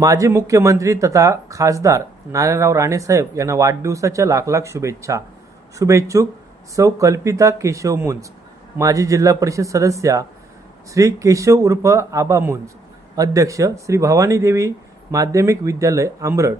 माजी मुख्यमंत्री तथा खासदार नारायणराव राणेसाहेब यांना वाढदिवसाच्या लाख लाख शुभेच्छा। शुभेच्छुक सौ कल्पिता केशव मुंज, माजी जिल्हा परिषद सदस्या श्री केशव उर्फ आबा मुंज, अध्यक्ष श्री भवानी देवी माध्यमिक विद्यालय आंबरड।